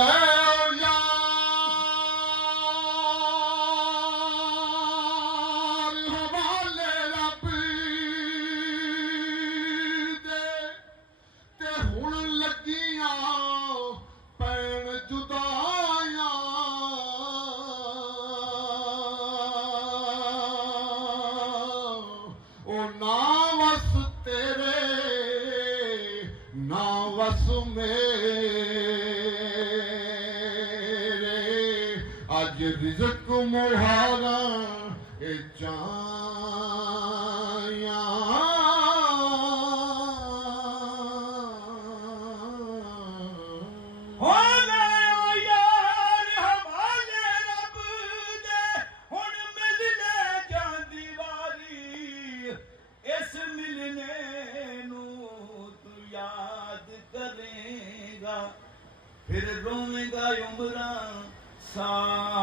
ਲੈ अज रिज़्क़ मुहारा ए चाया हो गए ओ यार हवाले रब दे हुण मिलने जांदी वारी इस मिलने नू तू याद करेगा फिर रोवेगा उमरां सा